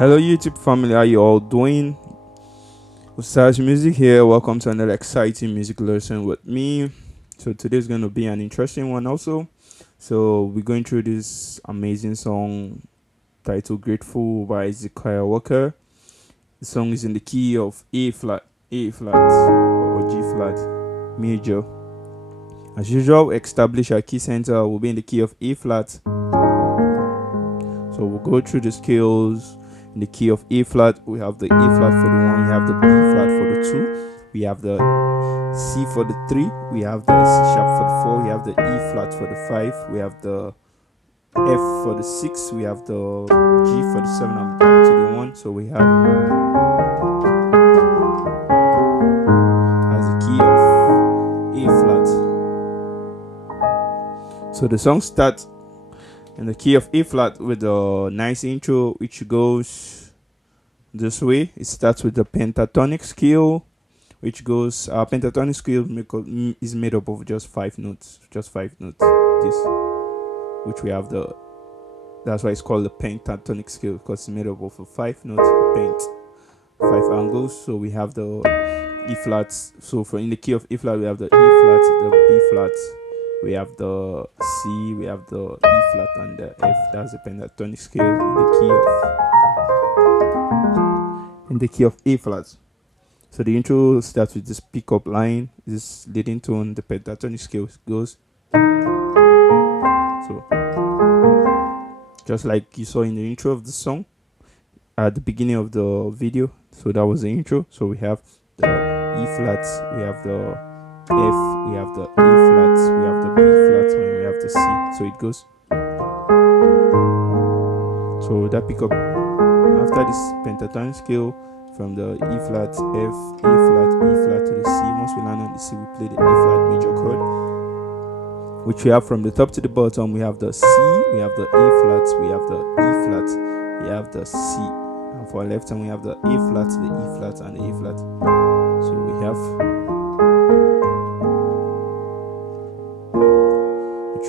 Hello YouTube family, how you all doing? Osazmusic here. Welcome to another exciting music lesson with me. So today's going to be an interesting one also. So we're going through this amazing song titled Grateful by Hezekiah Walker. The song is in the key of A flat, or G flat major. As usual, establish our key center will be in the key of A flat. So we'll go through the scales. In the key of A flat, we have the A flat for the 1, we have the B flat for the 2, we have the C for the 3, we have the C sharp for the 4, we have the E flat for the 5, we have the F for the 6, we have the G for the 7, and back to the 1. So we have as the key of A flat. So the song starts in the key of A flat with a nice intro which goes this way. It starts with the pentatonic scale, which goes pentatonic scale is made up of just 5 notes, this, which we have that's why it's called the pentatonic scale, because it's made up of 5 notes, pent, 5 angles. So we have the E flats. So for in the key of A flat, we have the E flat, the B flat, we have the C, we have the E flat, and the F. That's the pentatonic scale in the key of A flat. So the intro starts with this pickup line, this leading tone. The pentatonic scale goes so, just like you saw in the intro of the song at the beginning of the video. So that was the intro. So we have the E flats, we have the F, we have the A flats, we have the B flats, and we have the C. So it goes. So that pickup after this pentatonic scale from the E flat, F, A flat, B flat to the C. Once we land on the C, we play the A flat major chord, which we have from the top to the bottom. We have the C, we have the A flats, we have the E flats, we have the C, and for our left hand we have the A flats, the E flats, and the A flat. So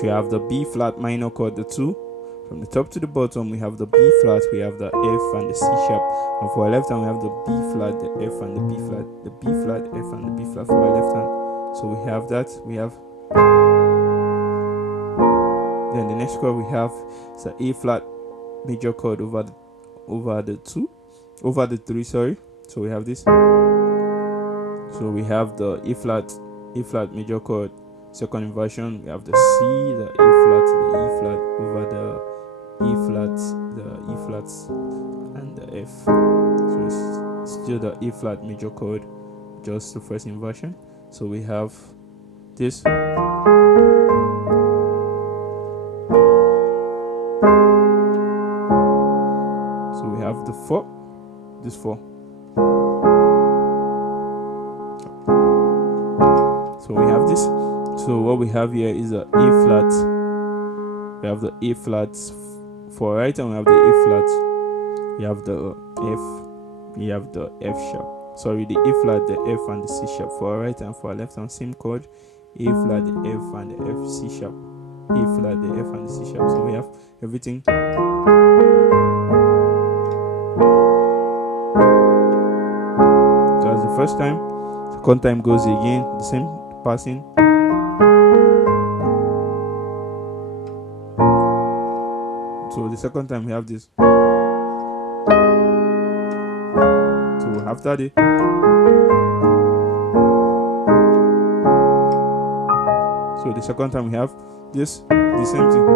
we have the B flat minor chord, the 2. From the top to the bottom, we have the B flat, we have the F, and the C sharp. And for our left hand, we have the B flat, the F, and the B flat, the B flat, F, and the B flat for our left hand. So we have that. We have then the next chord we have is the A flat major chord over the 3. Sorry. So we have this. So we have the A flat major chord. Second inversion, we have the C, the A flat, the E flat over the E flat, the E flats, and the F. So it's still the A flat major chord, just the first inversion. So we have this. So we have the 4, this 4. So we have this. So what we have here is a A flat. We have the A flats for right, and we have the A flat. We have the F. We have the F sharp. Sorry, the A flat, the F, and the C sharp for our right, and for our left hand same chord. A flat, the F, and the F, C sharp. A flat, the F, and the C sharp. So we have everything. So that's the first time. Second time goes again, the same passing. So the second time we have this. So after the so the second time we have this, the same thing.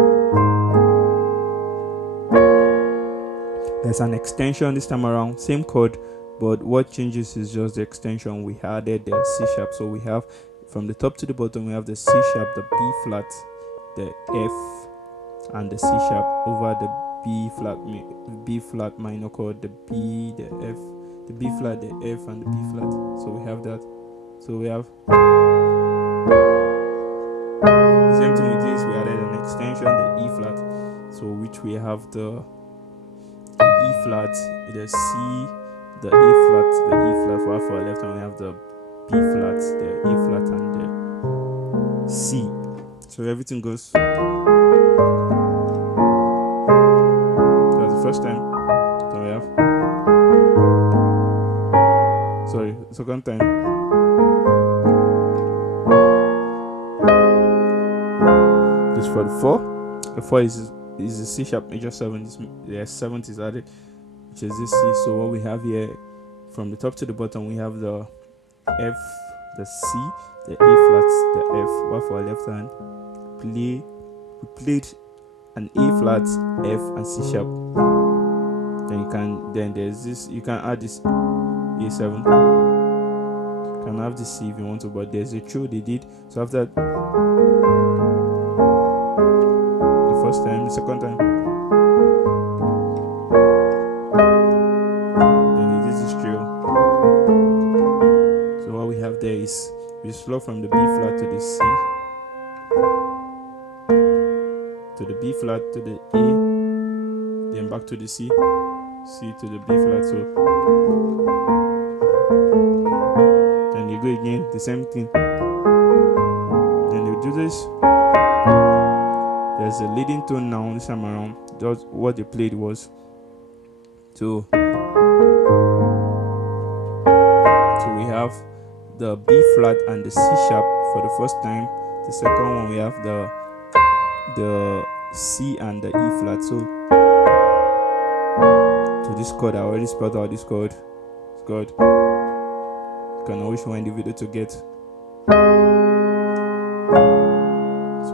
There's an extension this time around, same chord, but what changes is just the extension. We added the C sharp. So we have from the top to the bottom, we have the C sharp, the B flat, the F, and the C sharp over the B flat minor chord, the B, the F, the B flat, the F, and the B flat. So we have that. So we have the same thing with this. We added an extension, the E flat. So which we have the E flat, the C, the A flat, the E flat. For our left hand, we have the B flat, the A flat, and the C. So everything goes. That's the first time. So we have second time. This for the 4. The 4 is a C sharp major 7. The 7th is added, which is this C. So what we have here, from the top to the bottom, we have the F, the C, the A flat, the F. While for our left hand, we played an A flat, F, and C sharp. Then there's this. You can add this A7. You can have this C if you want to, but there's a trill they did. So after the first time, the second time, then it is this trill. So what we have there is we slow from the B flat to the C, to the B flat to the A, then back to the C, C to the B flat. So then you go again, the same thing. Then you do this. There's a leading tone now this time around. Just what they played was so we have the B flat and the C sharp for the first time. The second one we have the C and the E flat. So to this chord, I already spelled out this chord. It's good. You can always find the video to get. So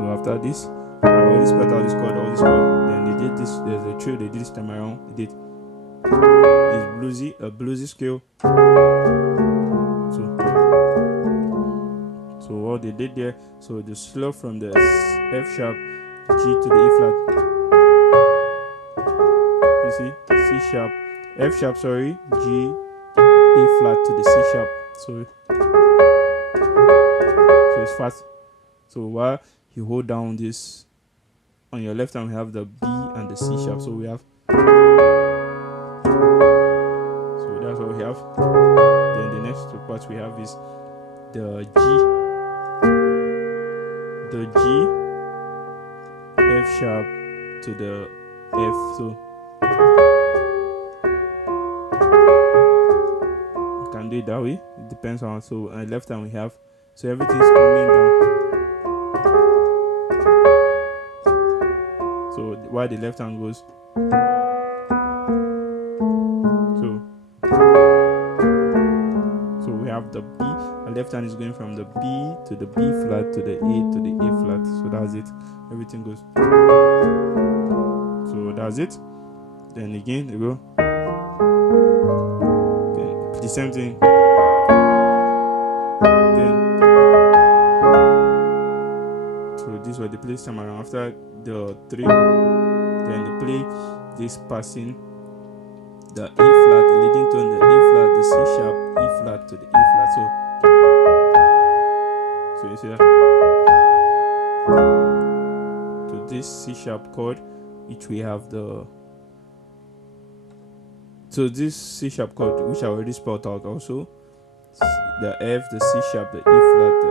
after this, I already spelled out this chord, all this chord. Then they did this. There's a trill they did this time around. They did it's bluesy, a bluesy scale. So what they did there, so the slow from the F sharp, G to the E flat. You see, C sharp, F sharp, sorry, G, E flat to the C sharp. So it's fast. So while you hold down this, on your left hand we have the B and the C sharp. So we have, so that's what we have. Then the next two parts we have is the G, F sharp to the F. So you can do it that way. It depends on. So on the left hand we have, so everything's coming down. So while the left hand goes, so we have the B. The left hand is going from the B to the B flat to the A to the A flat. So that's it. Everything goes. So that's it. Then again you go. Okay, the same thing. Then so this was the play time around. After the 3, then they play this passing the E flat, the leading tone, the A flat, the C sharp, E flat to the A flat. So you see that? To this C sharp chord, which we have the. So this C sharp chord, which I already spelled out also, the F, the C sharp, the E flat,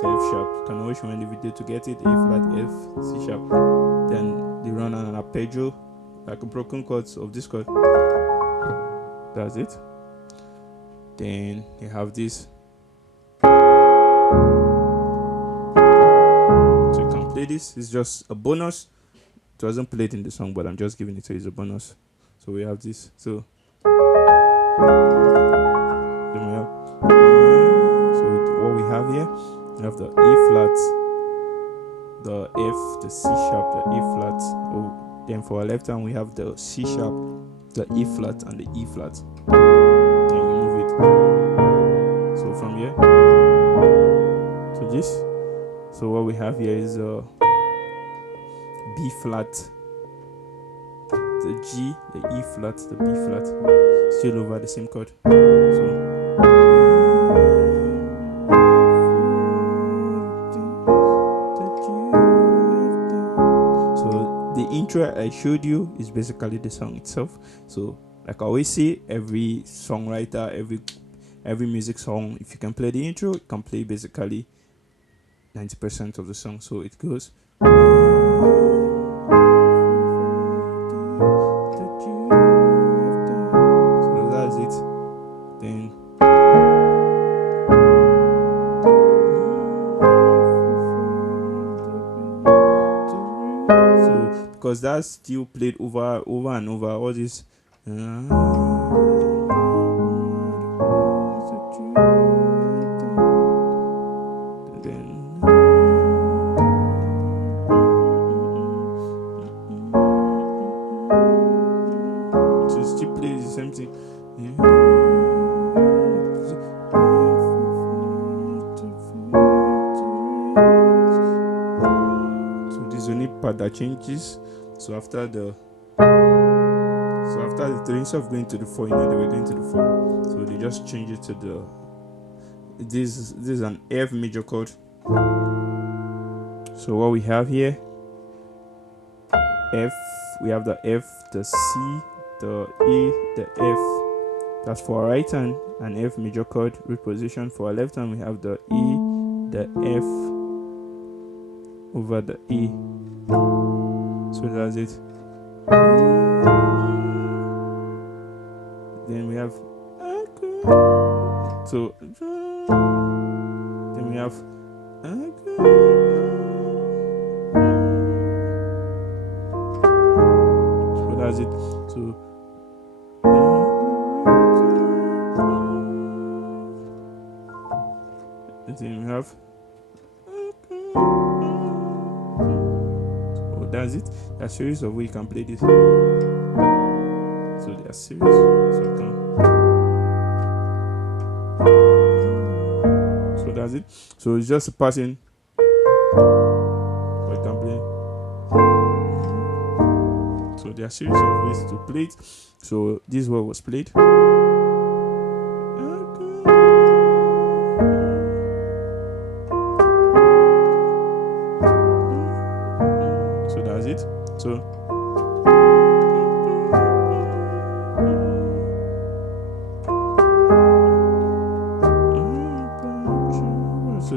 the F sharp. You can always find the video to get it. A flat, F, C sharp. Then they run an arpeggio, like a broken chords of this chord. That's it. Then you have this. So you can play this. It's just a bonus. It wasn't played in the song, but I'm just giving it to you as a bonus. So we have this. So what we have here, we have the A flat, the F, the C sharp, the A flat. Oh, then for our left hand we have the C sharp, the E flat, and the E flat. Then you move it. So from here to this. So what we have here is B flat, the G, the E flat, the B flat, still over the same chord. So the intro I showed you is basically the song itself. So like I always say, every songwriter, every music song, if you can play the intro, you can play basically 90% of the song. So it goes. So that's it. Then, so what we have here is the B flat, the G, the E flat, the C sharp, the F, the C sharp, the E flat. So that's it. Then, so what we have here is the C sharp, the F sharp, the E flat, the C sharp, the F flat. So that's it. Then, so what we have here is the C sharp, the G, the E flat, the C sharp, the F flat, the E flat. So that's it. Then because that's still played over and over. All this. So it still plays the same thing. So this is the only part that changes. So after the 3, instead of going to the 4, they were going to the 4. So they just change it to the. This is an F major chord. So what we have here, F, we have the F, the C, the E, the F. That's for our right hand, an F major chord. Reposition for our left hand, we have the E, the F over the E. So that's it. Then we have so then we have so that's it. So then we have so that's it. There are series of ways you can play this. So there are series. So you can. So that's it. So it's just a passing. So you can play. So there are series of ways to play it. So this is what was played. So that's it. So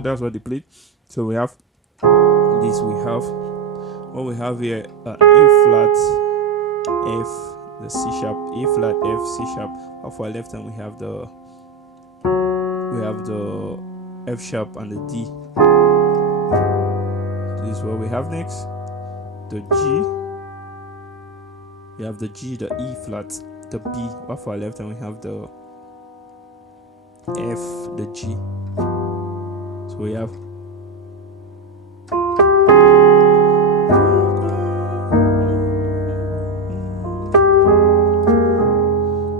that's what they played. So we have this. We have what we have here: A flat, F, the C sharp, A flat, F, C sharp. For our left hand, we have the F sharp and the D. This is what we have next. The G. We have the G, the E flat, the B. For our left hand, we have the F, the G. So we have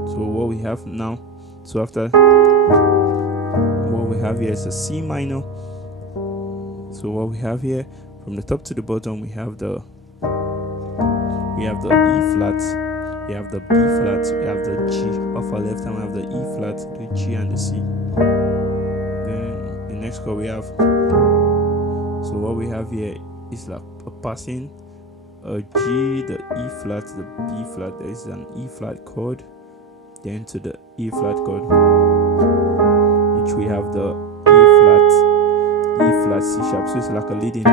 so what we have now. So after what we have here is a C minor. So what we have here from the top to the bottom, we have the E flat, we have the B flat, we have the G. Off our left hand, we have the E flat, the G, and the C. Then the next chord we have. So what we have here is like a passing, a G, the E flat, the B flat. There is an E flat chord, then to the E flat chord, which we have the E flat, C sharp. So it's like a leading.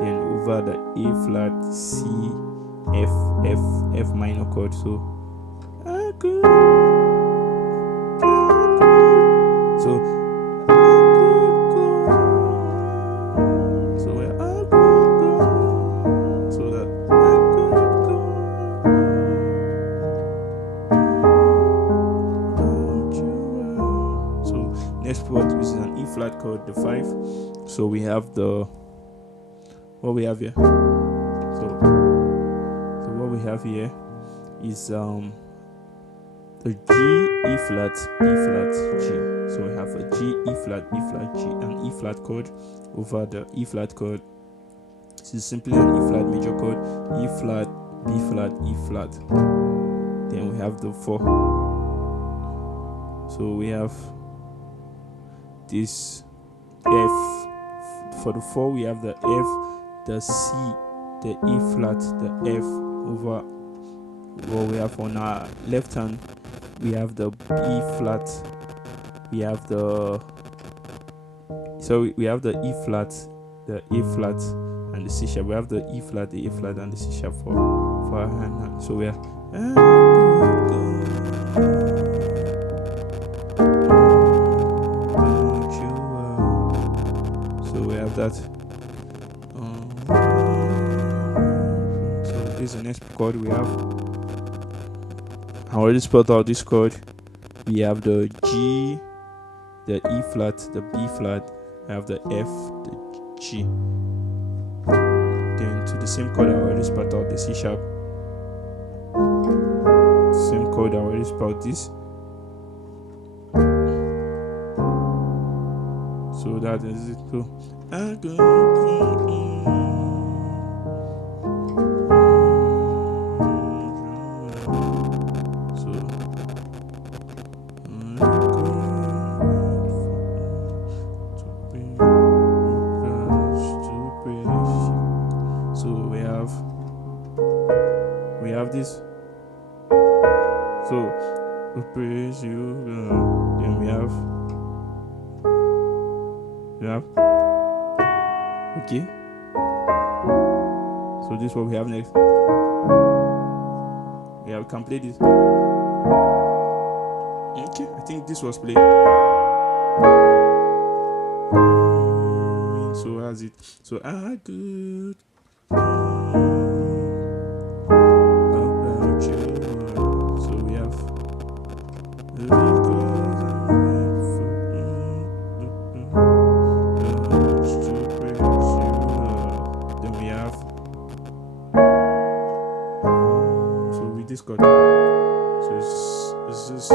Then over the A flat, C, F minor chord. So next chord, which is an E flat chord, the 5. So we have what we have here. So what we have here is the G, E flat, B flat, G. So we have a G, E flat, B flat, G, and E flat chord over the E flat chord. This is simply an E flat major chord, E flat, B flat, E flat. Then we have the 4. So we have this F. For the 4, we have the F, the C, the E flat, the F over what we have on our left hand. We have the B flat, we have the E flat, the A flat, and the C sharp. We have the E flat, the A flat, and the C sharp for our hand. So we are so we have that. this is the next chord we have. I already spelled out this chord. We have the G, the E flat, the B flat, I have the F, the G. Then to the same chord I already spelled out the C sharp. Same chord I already spelled this. So that is it. So we have this. So we praise you. Then we have okay. So this is what we have next. We can play this. Okay, I think this was played. So as it. So I could about you. So we have then we have so with this chord. So it's just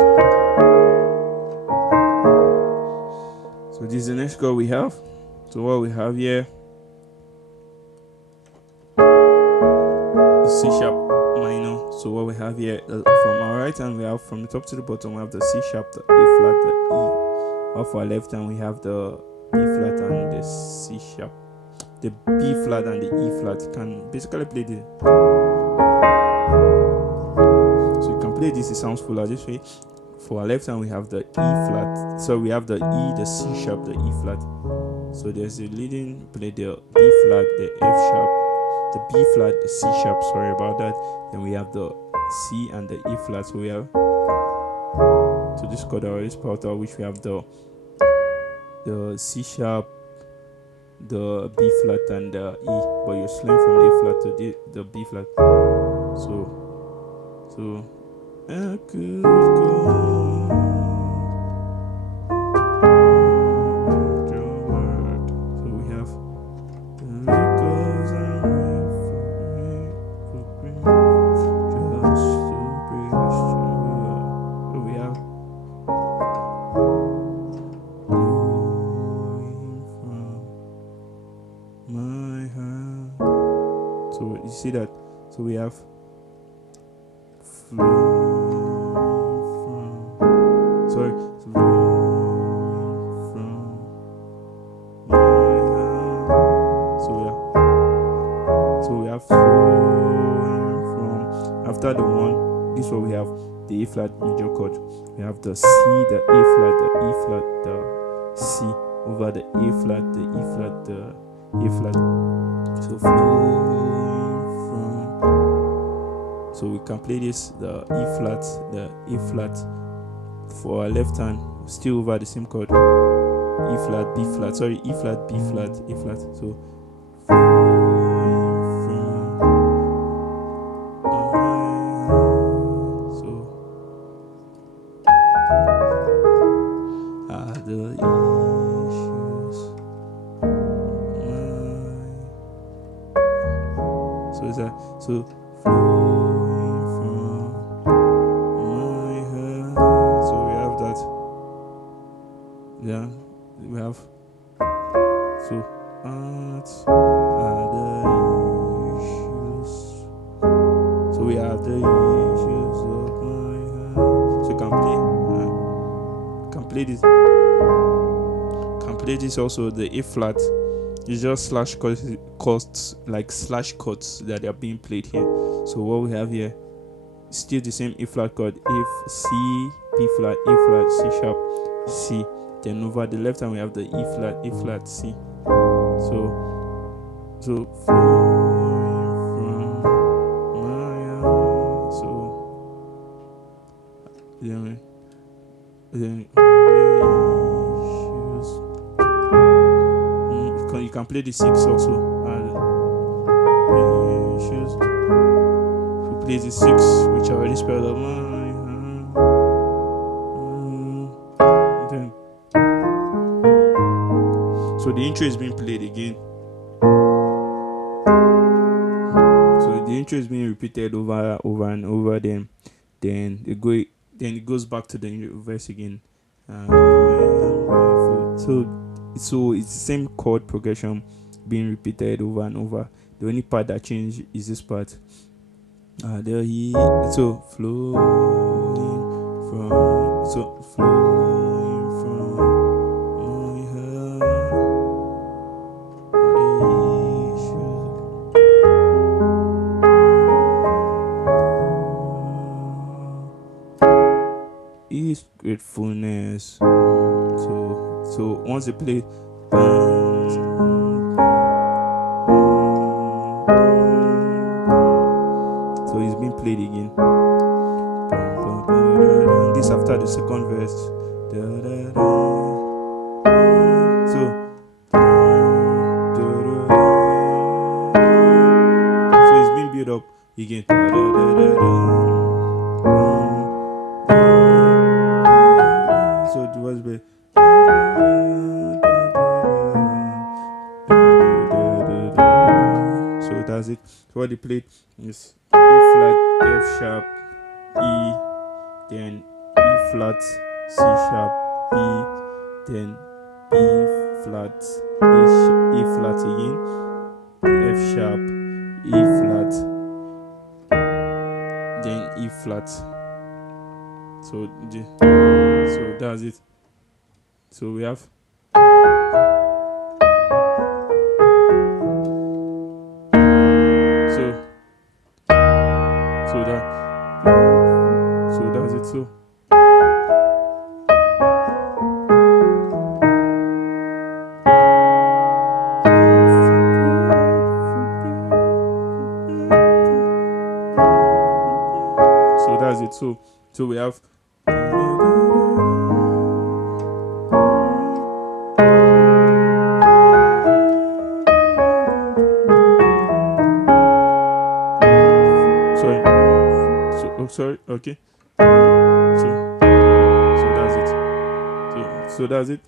so this is the next chord we have. So what we have here, the C sharp minor. So what we have here from our right hand, we have from the top to the bottom, we have the C sharp, the A flat, the E. Off our left hand, we have the B flat and the C sharp, the B flat and the E flat. You can basically play this. So you can play this. It sounds fuller this way. For our left hand, we have the E flat. So we have the E, the C sharp, the E flat. So there's a leading, play the B flat, the F sharp, the B flat, the C sharp. Sorry about that. Then we have the C and the E flat. So we have to this chord I already spelled out, which we have the C sharp, the B flat, and the E. But you're slowing from the A flat to the B flat. So I could go. So you see that? So we have flowing from my hand. So we have flowing from. After the one, this is what we have, the A flat major chord. We have the C, the A flat, the E flat, the C over the A flat, the E flat, the A flat. So flowing from. So we can play this, the E flat, the A flat. For our left hand, still over the same chord. E flat, B flat. Sorry, E flat, B flat, A flat. So so flowing from my heart. So we have that. Yeah, we have. So are the issues. So we have the issues of my heart. So you can play this. Can play this also. The A flat. It's just slash chords, like slash chords that are being played here. So what we have here is still the same E flat chord, F, C, B flat, A flat, C sharp, C. Then over the left hand we have the E flat, A flat, C. So flowing from my heart. So then you can play the 6 also. plays the 6, which I already spelled out. Then, so the intro is being played again. So the intro is being repeated over and over. Then it goes back to the verse again. So it's the same chord progression being repeated over and over. The only part that changed is this part. So flowing from my heart. Is gratefulness. So once they play, so it's being played again. This after the second verse. So it's being built up again. So it was bit. So that's it. So what they played is E flat, F sharp, E, then E flat, C sharp, B, then E flat, E flat again, F sharp, E flat, then E flat. So that's it. So we have that's it. So that's it. So we have sorry, okay. So that's it. So that's it.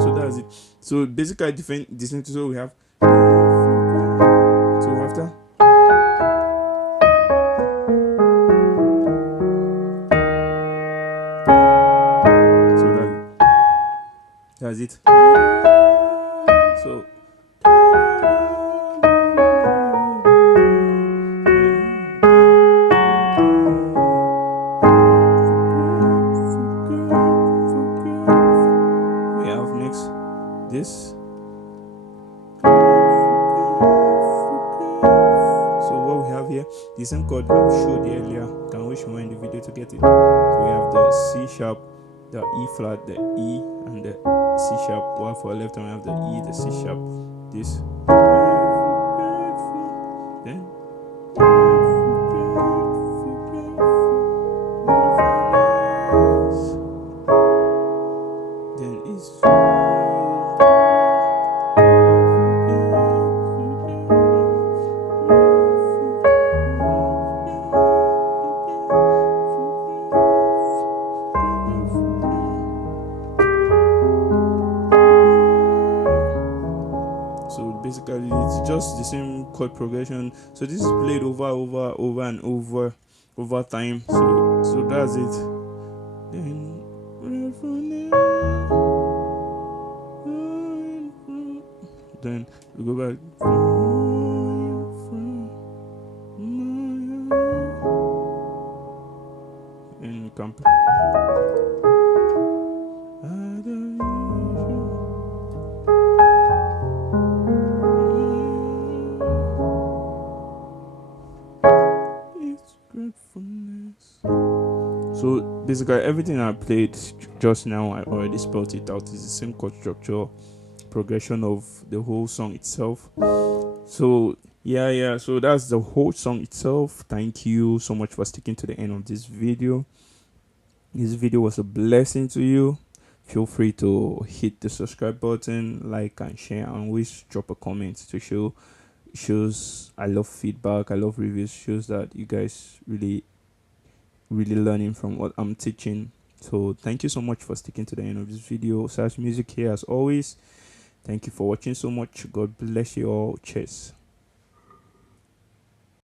So that's it. So basically different. So we have. So after. So that's it. So. We have next this. Here, the same chord I showed you earlier. Can wish more in the video to get it. So we have the C sharp, the E flat, the E, and the C sharp. While for left hand we have the E, the C sharp. This. Then. Then it's. Basically it's just the same chord progression. So this is played over and over time. So that's it. Then Then we go back. And you come. It's gratefulness. So basically, everything I played just now, I already spelled it out. It's the same chord structure, progression of the whole song itself. So yeah, so that's the whole song itself. Thank you so much for sticking to the end of this video. This video was a blessing to you. Feel free to hit the subscribe button, like and share, and always drop a comment to shows I love feedback, I love reviews, shows that you guys really learning from what I'm teaching. So thank you so much for sticking to the end of this video. Osazmusic here as always. Thank you for watching so much. God bless you all. Cheers.